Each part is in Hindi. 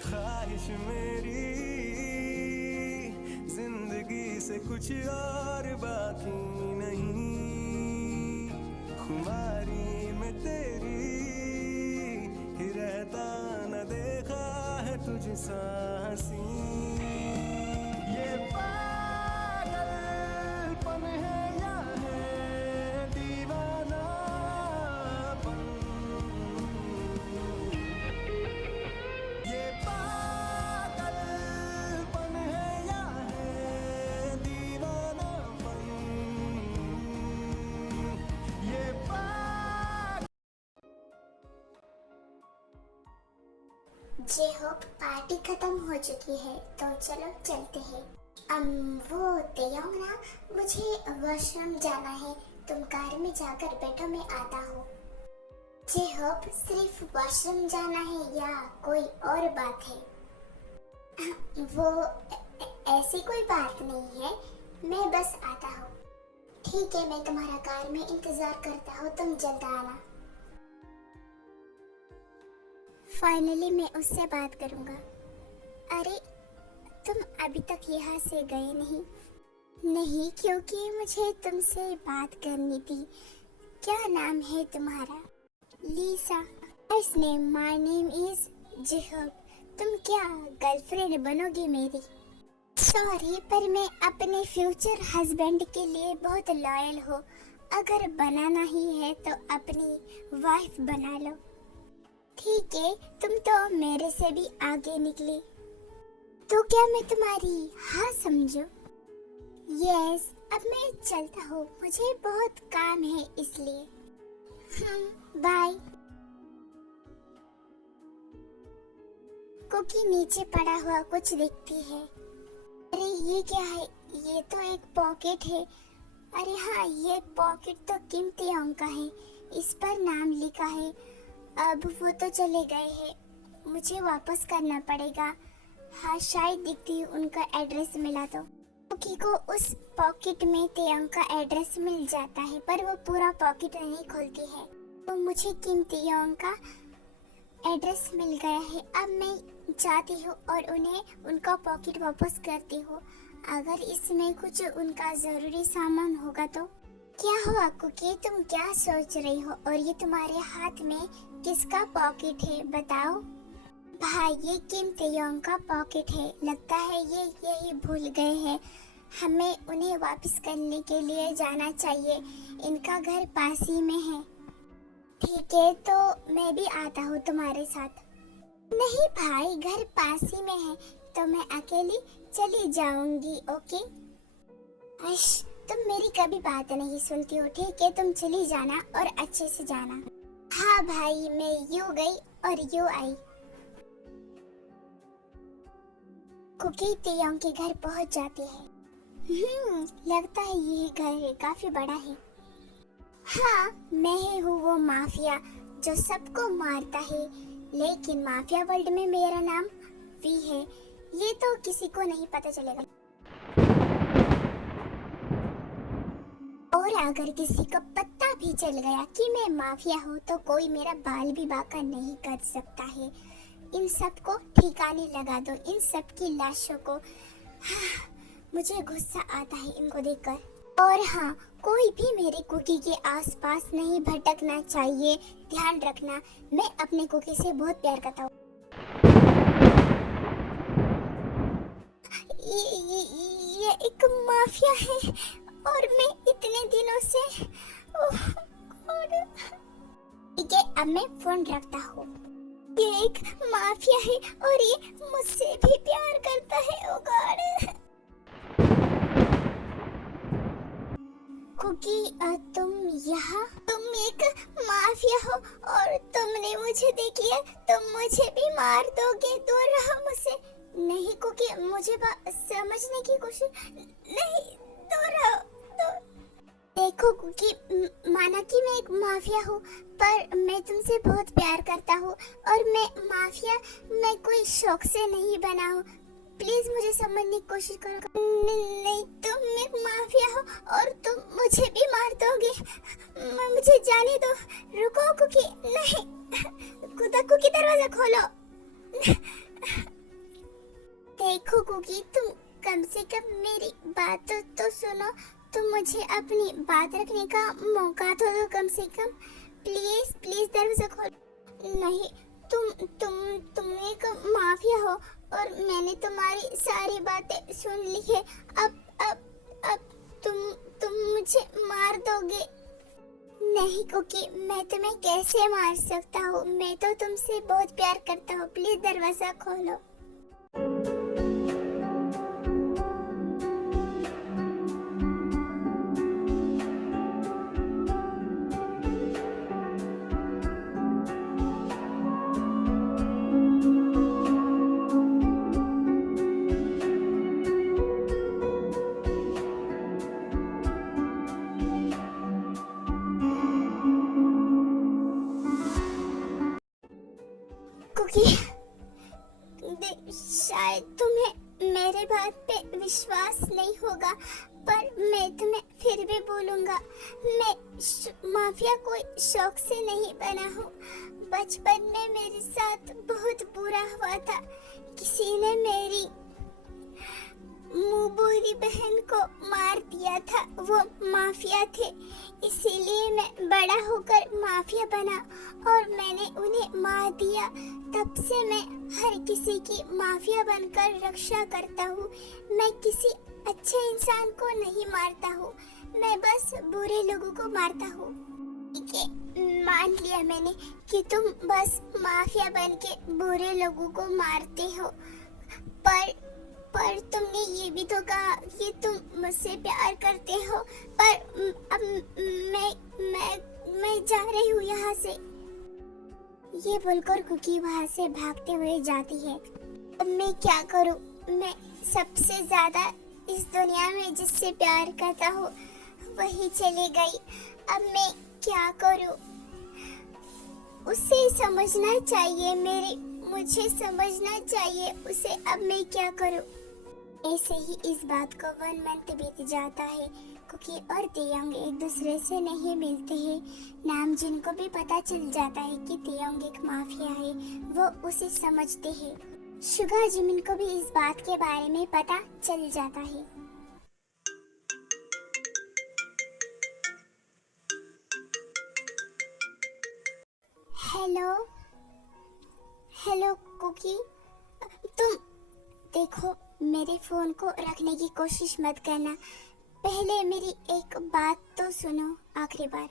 ख्वाहिश मेरी जिंदगी से कुछ और बाकी नहीं, खुमारी में तेरी ही रहता न देखा है तुझसा हंसी। ये पागलपन है या है दीवानापन, ये पागलपन है या है दीवानापन, ये जे होप पार्टी खत्म हो चुकी है तो चलो चलते हैं। वो तेयोंग ना, मुझे वॉशरूम जाना है, तुम कार में जाकर बैठो, मैं आता हूँ। जे होप सिर्फ वॉशरूम जाना है या कोई और बात है? वो ऐसी कोई बात नहीं है, मैं बस आता हूँ। ठीक है, मैं तुम्हारा कार में इंतजार करता हूँ, तुम जल्द आना। फाइनली मैं उससे बात करूंगा। अरे तुम अभी तक यहाँ से गए नहीं? नहीं, क्योंकि मुझे तुमसे बात करनी थी। क्या नाम है तुम्हारा? Lisa. Nice name. My name is जिहोब। तुम क्या गर्लफ्रेंड बनोगी मेरी? सॉरी, पर मैं अपने फ्यूचर हस्बैंड के लिए बहुत लॉयल हूँ। अगर बनाना ही है तो अपनी वाइफ बना लो। ठीक है, तुम तो मेरे से भी आगे निकली, तो क्या मैं तुम्हारी हाँ समझूं? यस, अब मैं चलता हूँ, मुझे बहुत काम है इसलिए। बाय। कुकी नीचे पड़ा हुआ कुछ देखती है। अरे ये क्या है? ये तो एक पॉकेट है। अरे हाँ, ये पॉकेट तो किम तेयोंग का है, इस पर नाम लिखा है। अब वो तो चले गए हैं, मुझे वापस करना पड़ेगा। हाँ, शायद दिखती उनका एड्रेस मिला तो। कुकी को उस पॉकेट में तेयोंग का एड्रेस मिल जाता है, पर वो पूरा पॉकेट नहीं खोलती है। तो मुझे किम तेयोंग का एड्रेस मिल गया है। अब मैं जाती हूँ और उन्हें उनका पॉकेट वापस करती हूँ। अगर इसमें कुछ उनका ज़रूरी सामान होगा तो। क्या हुआ कुकी, तुम क्या सोच रही हो? और ये तुम्हारे हाथ में किसका पॉकेट है, बताओ? भाई, ये किम तेयोंग का पॉकेट है। लगता है ये यही भूल गए हैं। हमें उन्हें वापस करने के लिए जाना चाहिए, इनका घर पास ही में है। ठीक है, तो मैं भी आता हूँ तुम्हारे साथ। नहीं भाई, घर पास ही में है, तो मैं अकेली चली जाऊंगी। ओके? तुम मेरी कभी बात नहीं सुनती हो। ठीक है, तुम चली जाना और अच्छे से जाना। हाँ भाई, मैं यूं गई और यूं आई। कुकी तेयोंग के घर पहुंच जाती है। लगता है ये घर काफी बड़ा है। हाँ, मैं ही हूँ वो माफिया जो सबको मारता है, लेकिन माफिया वर्ल्ड में मेरा नाम वी है, ये तो किसी को नहीं पता चलेगा। और अगर किसी को पता भी चल गया कि मैं माफिया हूँ तो कोई मेरा बाल भी बांका नहीं कर सकता है। इन सब को ठिकाने लगा दो, इन सब की लाशों को। मुझे गुस्सा आता है इनको देखकर। और हाँ, कोई भी मेरे कुकी के आसपास नहीं भटकना चाहिए, ध्यान रखना। मैं अपने कुकी से बहुत प्यार करता हूँ। ये एक माफिया है और मैं इतने दिनों से। ठीक है, अब मैं फोन रखता हूँ। ये एक माफिया है और ये मुझसे भी प्यार करता है। ओ गॉड। कुकी, तुम यहाँ? तुम एक माफिया हो और तुमने मुझे देख लिया, तुम मुझे भी मार दोगे। दूर रहो मुझसे। नहीं कुकी, मुझे समझने की कोशिश। नहीं, दूर रहो। देखो कुकी, माना कि मैं एक माफिया हूँ, पर मैं तुमसे बहुत प्यार करता हूँ और मैं माफिया मैं कोई शौक से नहीं बना हूँ। प्लीज मुझे समझने की कोशिश करो। नहीं, तुम एक माफिया हो और तुम मुझे भी मार दोगे। मुझे जाने दो। रुको कुकी। नहीं, कुकी दरवाजा खोलो। देखो कुकी, तुम कम से कम मेरी बात तो सुनो। तुम मुझे अपनी बात रखने का मौका तो दो कम से कम। प्लीज प्लीज दरवाजा खोलो। नहीं, तुम एक माफिया हो और मैंने तुम्हारी सारी बातें सुन ली है। अब तुम मुझे मार दोगे। नहीं कुकी, मैं तुम्हें कैसे मार सकता हूँ? मैं तो तुमसे बहुत प्यार करता हूँ। प्लीज दरवाजा खोलो। कुकी, शायद तुम्हें मेरे बात पे विश्वास नहीं होगा, पर मैं तुम्हें फिर भी बोलूंगा। मैं माफिया कोई शौक से नहीं बना हूँ। बचपन में मेरे साथ बहुत बुरा हुआ था। किसी ने मेरी मुंहबोरी बहन को मार दिया था। वो माफिया थे, इसीलिए मैं बड़ा होकर माफिया बना और मैंने उन्हें मार दिया। तब से मैं हर किसी की माफिया बनकर रक्षा करता हूँ। मैं किसी अच्छे इंसान को नहीं मारता हूँ, मैं बस बुरे लोगों को मारता हूँ। ठीक है, मान लिया मैंने कि तुम बस माफिया बन के बुरे लोगों को मारते हो, पर तुमने ये भी तो कहा कि तुम मुझसे प्यार करते हो। पर अब मैं जा रही हूँ यहाँ से। ये बोलकर कुकी वहाँ से भागते हुए जाती है। अब मैं क्या करूँ? मैं सबसे ज्यादा इस दुनिया में जिससे प्यार करता हूँ वही चली गई। अब मैं क्या करूँ? उसे समझना चाहिए, मुझे समझना चाहिए उसे। अब मैं क्या करूँ? ऐसे ही इस बात को 1 मंथ बीत जाता है। कुकी और तियोंग एक दूसरे से नहीं मिलते हैं। नामजुन को भी पता चल जाता है कि तियोंग एक माफिया है, वो उसे समझते हैं। शुगा जिमिन को भी इस बात के बारे में पता चल जाता है। हेलो हेलो कुकी, तुम देखो, मेरे फोन को रखने की कोशिश मत करना। पहले मेरी एक बात तो सुनो आखिरी बार।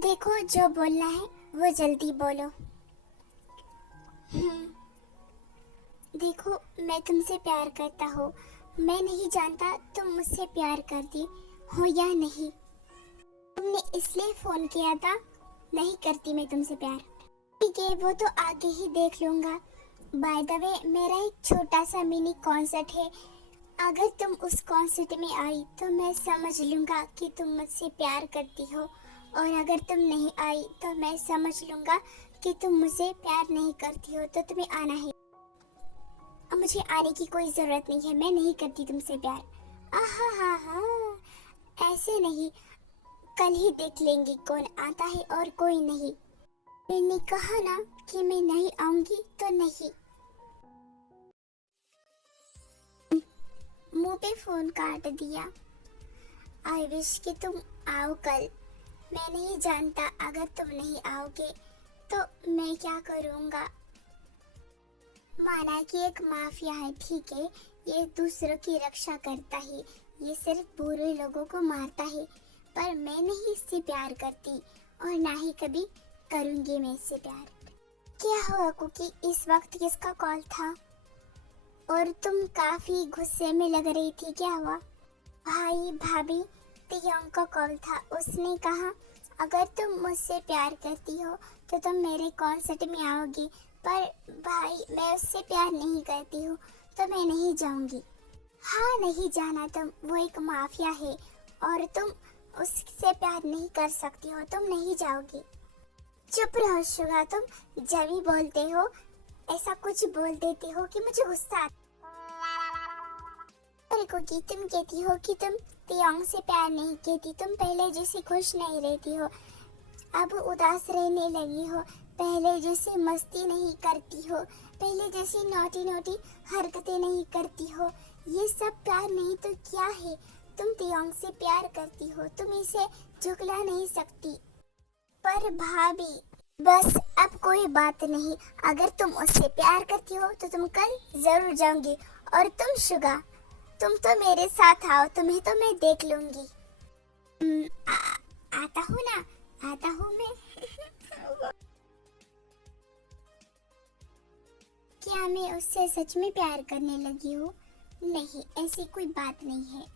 देखो, जो बोलना है वो जल्दी बोलो। देखो, मैं तुमसे प्यार करता हूँ। मैं नहीं जानता तुम मुझसे प्यार करती हो या नहीं। तुमने इसलिए फोन किया था। नहीं करती मैं तुमसे प्यार। ठीक है, वो तो आगे ही देख लूंगा। बाय द वे, मेरा एक छोटा सा मिनी कॉन्सर्ट है। अगर तुम उस कॉन्सर्ट में आई तो मैं समझ लूंगा कि तुम मुझसे प्यार करती हो, और अगर तुम नहीं आई तो मैं समझ लूंगा कि तुम मुझे प्यार नहीं करती हो। तो तुम्हें आना है। अब मुझे आने की कोई जरूरत नहीं है, मैं नहीं करती तुमसे प्यार। आहा हा हा, ऐसे नहीं, कल ही देख लेंगे कौन आता है और कोई नहीं। मैंने कहा ना कि मैं नहीं आऊंगी तो नहीं। मुंह पे फोन काट दिया। आई विश कि तुम आओ कल। मैं नहीं जानता, अगर तुम नहीं आओगे तो मैं क्या करूँगा। माना कि एक माफिया है, ठीक है, ये दूसरों की रक्षा करता है, ये सिर्फ बुरे लोगों को मारता है, पर मैं नहीं इससे प्यार करती और ना ही कभी करूँगी मैं इससे प्यार। क्या हुआ कुकी, इस वक्त किसका कॉल था? और तुम काफी गुस्से में लग रही थी, क्या हुआ? भाई भाभी, तियोंग का कॉल था। उसने कहा अगर तुम मुझसे प्यार करती हो तो तुम मेरे कॉन्सर्ट में आओगी। पर भाई, मैं उससे प्यार नहीं करती हूँ तो मैं नहीं जाऊंगी। हाँ, नहीं जाना तुम, वो एक माफिया है और तुम उससे प्यार नहीं कर सकती हो, तुम नहीं जाओगी। चुप रहो शुगा, तुम जब भी बोलते हो ऐसा कुछ बोल देती हो कि मुझे गुस्सा आता। अरे कुकी, तुम कहती हो कि तुम तियोंग से प्यार नहीं कहती, तुम पहले जैसी खुश नहीं रहती हो। अब उदास रहने लगी हो, पहले जैसे मस्ती नहीं करती हो, पहले जैसी नोटी नोटी हरकतें नहीं करती हो। ये सब प्यार नहीं तो क्या है? तुम तियोंग से प्यार करती हो, तुम इसे झुकला नहीं सकती। पर भाभी, बस अब कोई बात नहीं। अगर तुम उससे प्यार करती हो तो तुम कल जरूर जाऊंगी। और तुम शुगा, तुम तो मेरे साथ आओ, तुम्हें तो मैं देख लूंगी। आता हूँ ना, आता हूँ मैं। क्या मैं उससे सच में प्यार करने लगी हूँ? नहीं, ऐसी कोई बात नहीं है।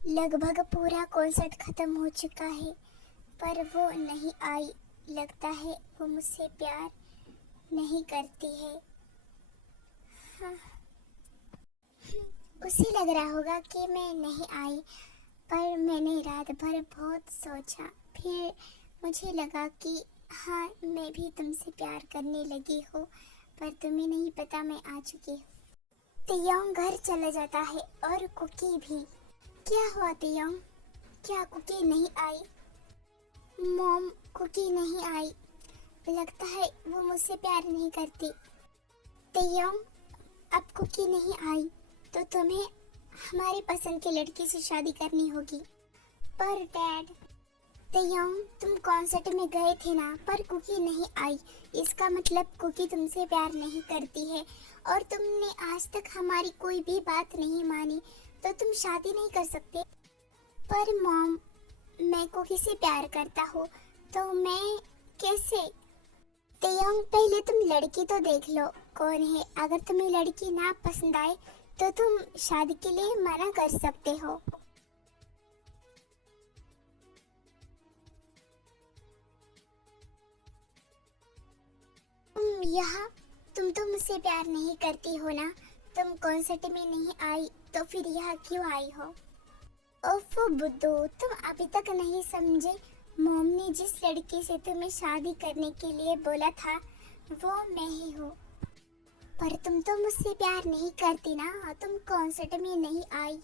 लगभग पूरा कॉन्सर्ट खत्म हो चुका है, पर वो नहीं आई। लगता है वो मुझसे प्यार नहीं करती है। हाँ। उसे लग रहा होगा कि मैं नहीं आई, पर मैंने रात भर बहुत सोचा। फिर मुझे लगा कि हाँ, मैं भी तुमसे प्यार करने लगी हूँ, पर तुम्हें नहीं पता मैं आ चुकी हूँ। तियोंग घर चला जाता है और कुकी भी। क्या हुआ तियोंग? क्या कुकी नहीं आई? मॉम, कुकी नहीं आई। लगता है वो मुझसे प्यार नहीं करती। तियोंग, अब कुकी नहीं आई तो तुम्हें हमारी पसंद की लड़की से शादी करनी होगी। पर डैड, तियोंग, तुम कॉन्सर्ट में गए थे ना, पर कुकी नहीं आई। इसका मतलब कुकी तुमसे प्यार नहीं करती है और तुमने आज तक हमारी कोई भी बात नहीं मानी, तो तुम शादी नहीं कर सकते। पर मॉम, मैं कुकी से प्यार करता हूँ, तो मैं कैसे? तियोंग, पहले तुम लड़की तो देख लो कौन है। अगर तुम्हें लड़की ना पसंद आए तो तुम शादी के लिए मना कर सकते हो। यहाँ तुम तो मुझसे प्यार नहीं करती हो ना, तुम कॉन्सर्ट में नहीं आई तो फिर यहाँ क्यों आई हो? ओफो बुद्धू, तुम अभी तक नहीं समझे। मॉम ने जिस लड़की से तुम्हें शादी करने के लिए बोला था वो मैं ही हूँ। पर तुम तो मुझसे प्यार नहीं करती ना, तुम कॉन्सर्ट में नहीं आई।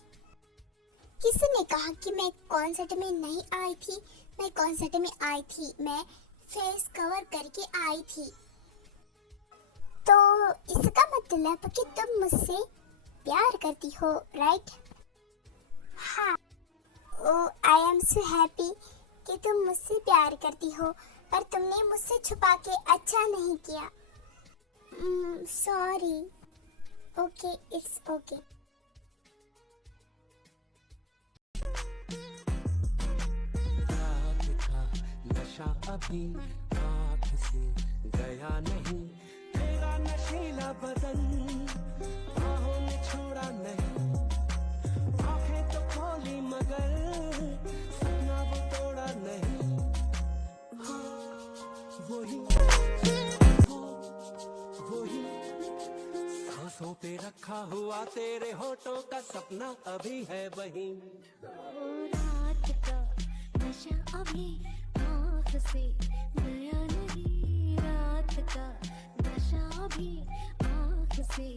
किसने कहा कि मैं कॉन्सर्ट में नहीं आई थी? मैं कॉन्सर्ट में आई थी, मैं फेस कवर करके आई थी। तो इसका मतलब कि तुम मुझसे प्यार करती हो, राइट? हाँ। ओ, आई एम सो हैप्पी कि तुम मुझसे प्यार करती हो, पर तुमने मुझसे छुपा के अच्छा नहीं किया। सॉरी। Okay, it's okay. नशा अभी आँख से गया नहीं, तेरा नशीला बदन बाहों ने छोड़ा नहीं। आँखें तो खोली मगर सपना वो तोड़ा नहीं। वही वही सांसों पे रखा हुआ तेरे होठों का सपना अभी है वही। रात का नशा अभी आँख से गया नहीं। की आँख से